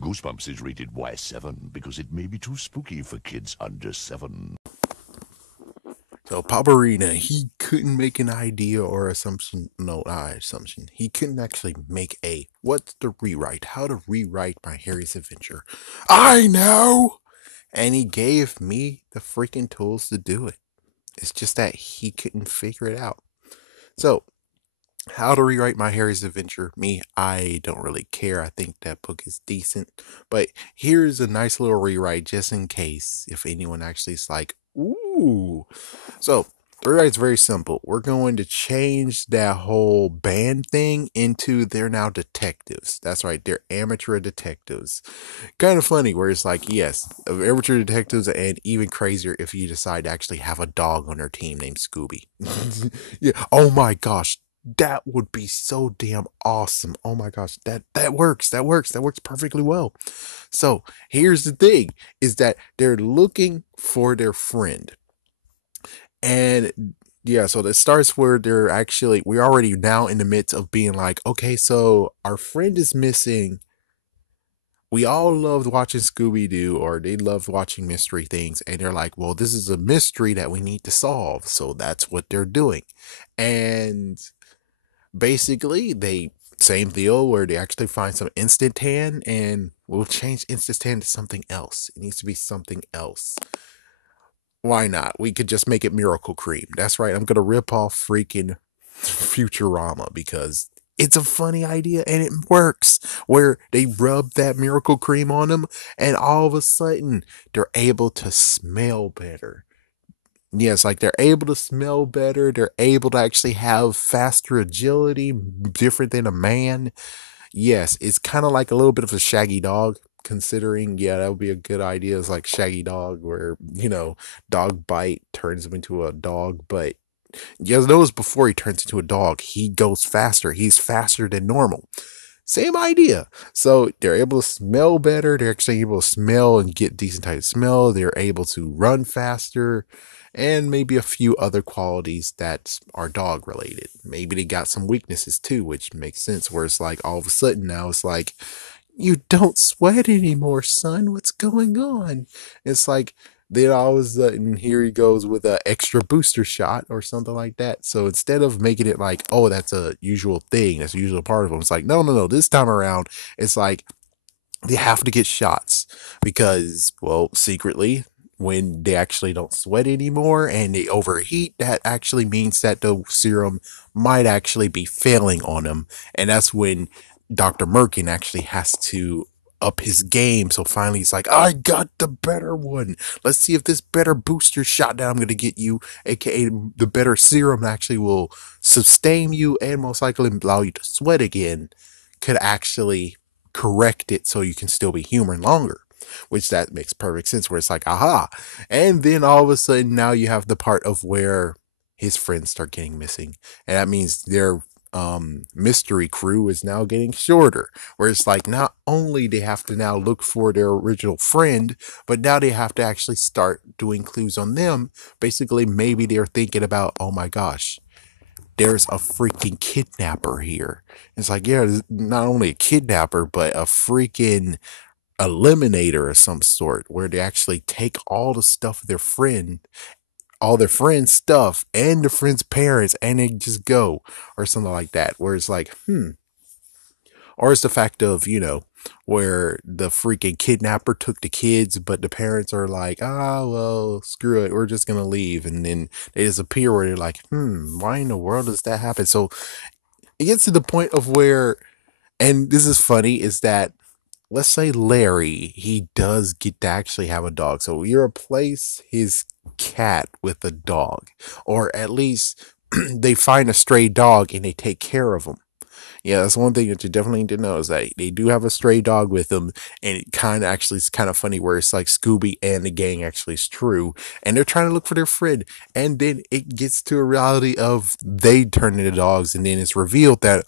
Goosebumps is rated Y7 because it may be too spooky for kids under 7. So PopArena, he couldn't make an idea or assumption. No, not assumption. He couldn't actually make a what's the rewrite? How to rewrite my Harry's adventure? I know, and he gave me the freaking tools to do it. It's just that he couldn't figure it out. So, how to rewrite my Harry's adventure? Me, I don't really care. I think that book is decent, but here's a nice little rewrite just in case if anyone actually is like, ooh. So, the rewrite's very simple. We're going to change that whole band thing into they're now detectives. That's right, they're amateur detectives. Kind of funny where it's like, yes, amateur detectives, and even crazier if you decide to actually have a dog on their team named Scooby. Yeah. Oh my gosh. That would be so damn awesome. Oh my gosh, that works. That works perfectly well. So here's the thing: is that they're looking for their friend. And yeah, so that starts where they're actually, we're already now in the midst of being like, okay, so our friend is missing. We all loved watching Scooby Doo, or they loved watching mystery things. And they're like, well, this is a mystery that we need to solve. So that's what they're doing. And basically, they, same deal where they actually find some instant tan and we'll change instant tan to something else. It needs to be something else. Why not? We could just make it Miracle Cream. That's right. I'm gonna rip off freaking Futurama because it's a funny idea and it works. Where they rub that Miracle Cream on them, and all of a sudden they're able to smell better. Yes, like they're able to smell better. They're able to actually have faster agility, different than a man. Yes, it's kind of like a little bit of a Shaggy Dog, considering, yeah, that would be a good idea. It's like Shaggy Dog, where, dog bite turns him into a dog. But you notice before he turns into a dog, he goes faster. He's faster than normal. Same idea. So they're able to smell better. They're actually able to smell and get decent type of smell. They're able to run faster, and maybe a few other qualities that are dog related. Maybe they got some weaknesses too, which makes sense. Where it's like all of a sudden now it's like, you don't sweat anymore, son. What's going on? It's like, then all of a sudden here he goes with an extra booster shot or something like that. So instead of making it like, oh, that's a usual thing, that's a usual part of them, it's like, no, no, no. This time around, it's like they have to get shots because, well, secretly, when they actually don't sweat anymore and they overheat, that actually means that the serum might actually be failing on them. And that's when Dr. Merkin actually has to up his game. So finally he's like, I got the better one. Let's see if this better booster shot that I'm going to get you, aka the better serum, actually will sustain you and most likely allow you to sweat again, could actually correct it so you can still be human longer. Which that makes perfect sense, where it's like, aha. And then all of a sudden now you have the part of where his friends start getting missing. And that means their mystery crew is now getting shorter. Where it's like, not only they have to now look for their original friend, but now they have to actually start doing clues on them. Basically, maybe they're thinking about, oh my gosh, there's a freaking kidnapper here. It's like, yeah, not only a kidnapper, but a freaking eliminator of some sort, where they actually take all the stuff of their friend, all their friends' stuff, and their friends' parents, and they just go, or something like that. Where it's like, or it's the fact of, where the freaking kidnapper took the kids, but the parents are like, ah, well, screw it, we're just gonna leave. And then they disappear, where they're like, why in the world does that happen? So it gets to the point of where, and this is funny, is that, let's say Larry, he does get to actually have a dog. So you replace his cat with a dog, or at least they find a stray dog and they take care of him. Yeah, that's one thing that you definitely need to know, is that they do have a stray dog with them, and it kind of actually is kind of funny where it's like Scooby and the gang actually is true, and they're trying to look for their friend, and then it gets to a reality of they turn into dogs, and then it's revealed that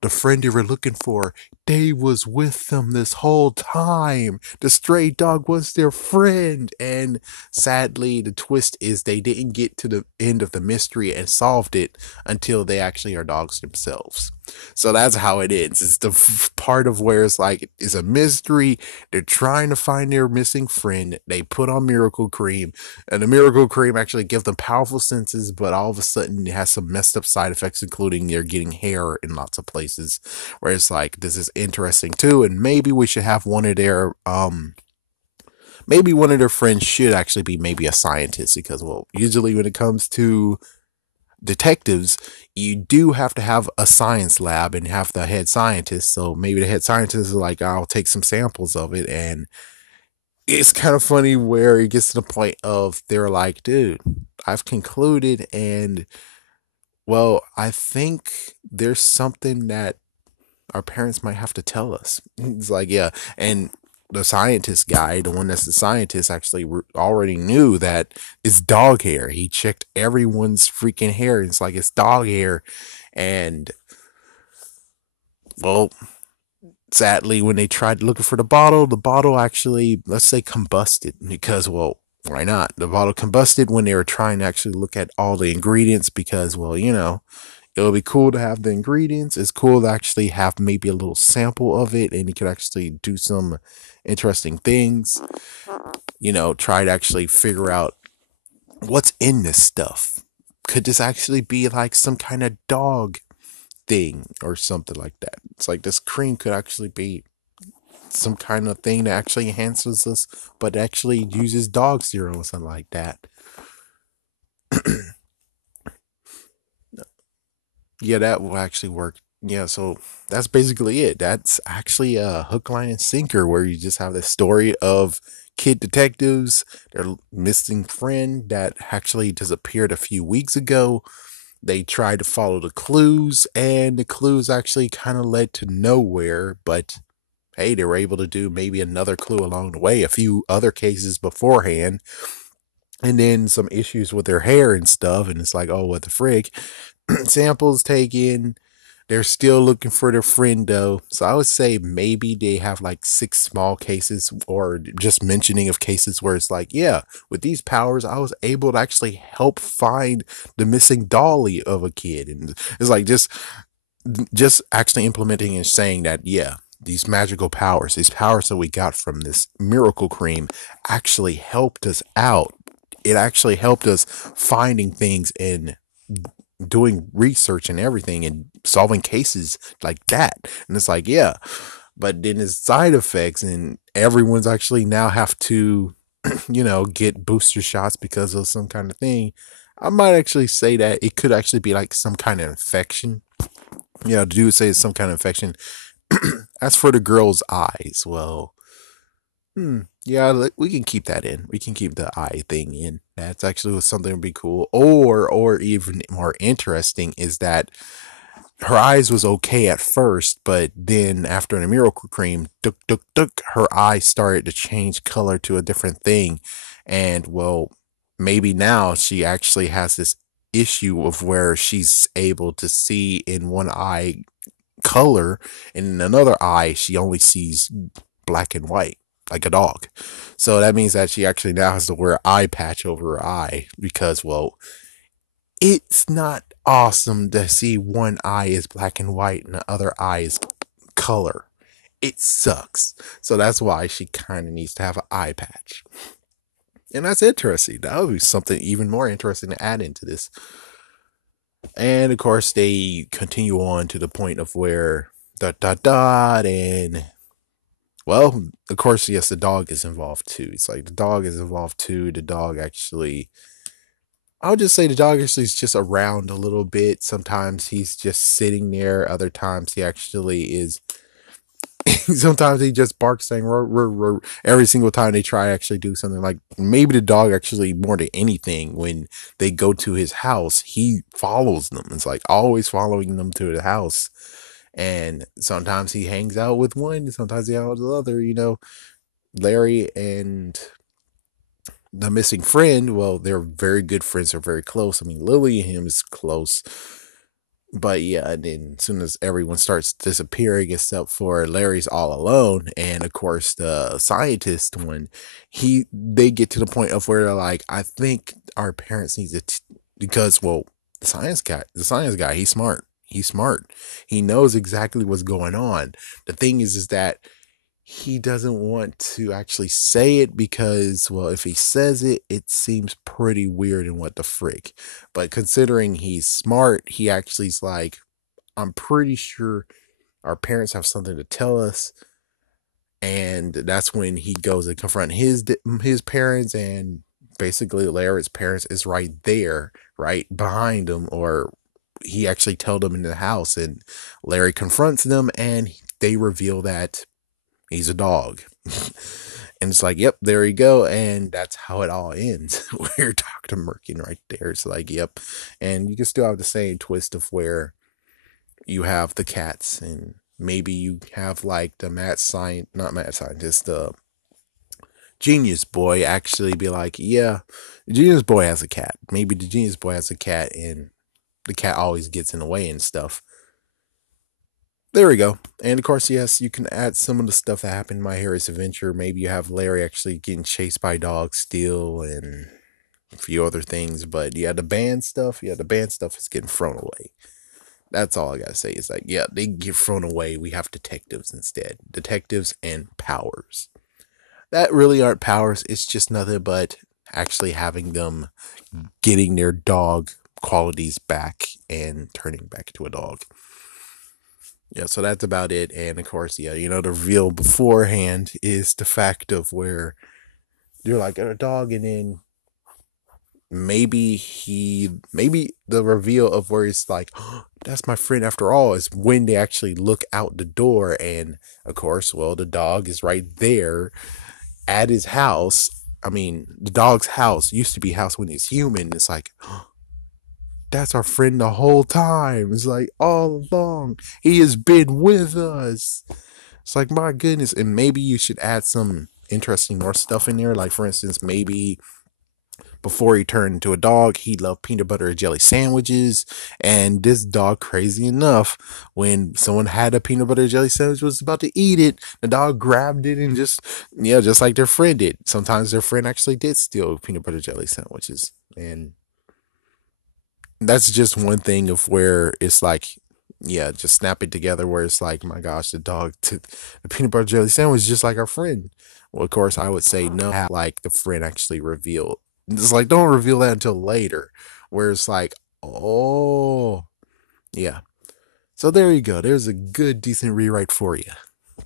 the friend they were looking for, they was with them this whole time. The stray dog was their friend, and sadly, the twist is they didn't get to the end of the mystery and solved it until they actually are dogs themselves. So So that's how it ends. It's the part of where it's like it's a mystery. They're trying to find their missing friend. They put on miracle cream, and the miracle cream actually gives them powerful senses, but all of a sudden it has some messed up side effects, including they're getting hair in lots of places. Where it's like this is interesting too, and maybe we should have one of their maybe one of their friends should actually be maybe a scientist because well, usually when it comes to detectives, you do have to have a science lab and have the head scientist. So maybe the head scientist is like, I'll take some samples of it. And it's kind of funny where it gets to the point of they're like, dude, I've concluded. And well, I think there's something that our parents might have to tell us. It's like, yeah. And the scientist guy, the one that's the scientist, actually already knew that it's dog hair. He checked everyone's freaking hair. And it's like, it's dog hair. And, well, sadly, when they tried looking for the bottle actually, let's say, combusted because, well, why not? The bottle combusted when they were trying to actually look at all the ingredients because, well, it would be cool to have the ingredients. It's cool to actually have maybe a little sample of it and you could actually do some interesting things. Try to actually figure out what's in this stuff. Could this actually be like some kind of dog thing or something like that? It's like this cream could actually be some kind of thing that actually enhances us, but actually uses dog serum or something like that. Yeah, that will actually work. Yeah, so that's basically it. That's actually a hook, line, and sinker where you just have the story of kid detectives, their missing friend that actually disappeared a few weeks ago. They tried to follow the clues, and the clues actually kind of led to nowhere, but hey, they were able to do maybe another clue along the way, a few other cases beforehand, and then some issues with their hair and stuff. And it's like, oh, what the frig? Samples taken. They're still looking for their friend though. So I would say maybe they have like 6 small cases or just mentioning of cases where it's like, yeah, with these powers, I was able to actually help find the missing dolly of a kid. And it's like just actually implementing and saying that, yeah, these magical powers, these powers that we got from this miracle cream actually helped us out. It actually helped us finding things and doing research and everything and solving cases like that. And it's like, yeah, but then it's side effects and everyone's actually now have to, get booster shots because of some kind of thing. I might actually say that it could actually be like some kind of infection. Yeah, the dude say it's some kind of infection. As for the girl's eyes, well, yeah, we can keep that in. We can keep the eye thing in. That's actually something to be cool. Or even more interesting is that her eyes was okay at first, but then after the miracle cream, her eyes started to change color to a different thing. And well, maybe now she actually has this issue of where she's able to see in one eye color, and in another eye, she only sees black and white, like a dog. So that means that she actually now has to wear an eye patch over her eye because, well, it's not awesome to see one eye is black and white and the other eye is color. It sucks. So that's why she kind of needs to have an eye patch. And that's interesting. That would be something even more interesting to add into this. And of course, they continue on to the point of where and well, of course, yes, the dog is involved too. It's like the dog is involved too. The dog actually, I would just say the dog actually is just around a little bit. Sometimes he's just sitting there. Other times he actually is. Sometimes he just barks saying "Rrr, rrr, rrr," every single time they try to actually do something. Like maybe the dog actually more than anything when they go to his house, he follows them. It's like always following them to the house. And sometimes he hangs out with one, sometimes he hangs out with the other. Larry and the missing friend, well, they're very good friends, they're very close. I mean, Lily and him is close. But yeah, and then as soon as everyone starts disappearing except for Larry's all alone, and of course the scientist one, they get to the point of where they're like, I think our parents need to because well, the science guy, he's smart. He's smart. He knows exactly what's going on. The thing is that he doesn't want to actually say it because, well, if he says it, it seems pretty weird and what the frick. But considering he's smart, he actually's like, I'm pretty sure our parents have something to tell us. And that's when he goes and confront his parents, and basically Larry's parents is right there, right behind him, or he actually told them in the house, and Larry confronts them, and they reveal that he's a dog. And it's like, yep, there you go. And that's how it all ends. Where Dr. Merkin right there. It's like, yep. And you can still have the same twist of where you have the cats, and maybe you have like the not mad scientist, the genius boy actually be like, yeah, the genius boy has a cat. Maybe the genius boy has a cat, and the cat always gets in the way and stuff. There we go. And of course, yes, you can add some of the stuff that happened in My Hairiest Adventure. Maybe you have Larry actually getting chased by dogs still, and a few other things. But yeah, the band stuff, is getting thrown away. That's all I gotta say is like, yeah, they get thrown away. We have detectives instead. Detectives and powers. That really aren't powers. It's just nothing but actually having them getting their dog qualities back and turning back to a dog. Yeah, so that's about it. And of course, yeah, the reveal beforehand is the fact of where you're like a dog, and then maybe the reveal of where it's like, oh, that's my friend after all, is when they actually look out the door, and of course, well, the dog is right there at his house. I mean, the dog's house used to be house when he's human. It's like, oh, that's our friend the whole time. It's like all along he has been with us. It's like, my goodness. And maybe you should add some interesting more stuff in there, like for instance, maybe before he turned into a dog, he loved peanut butter and jelly sandwiches. And this dog, crazy enough, when someone had a peanut butter and jelly sandwich, was about to eat it, the dog grabbed it and just like their friend did. Sometimes their friend actually did steal peanut butter jelly sandwiches. And that's just one thing of where it's like, yeah, just snap it together where it's like, my gosh, the dog took the peanut butter jelly sandwich just like our friend. Well, of course, I would say no, like the friend actually revealed. It's like, don't reveal that until later, where it's like, oh, yeah. So there you go. There's a good, decent rewrite for you.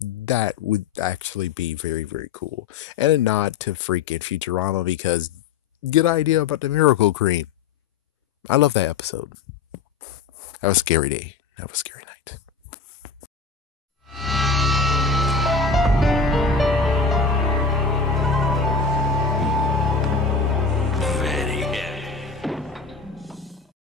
That would actually be very, very cool. And a nod to freaking Futurama, because good idea about the miracle cream. I love that episode. Have a scary day. Have a scary night.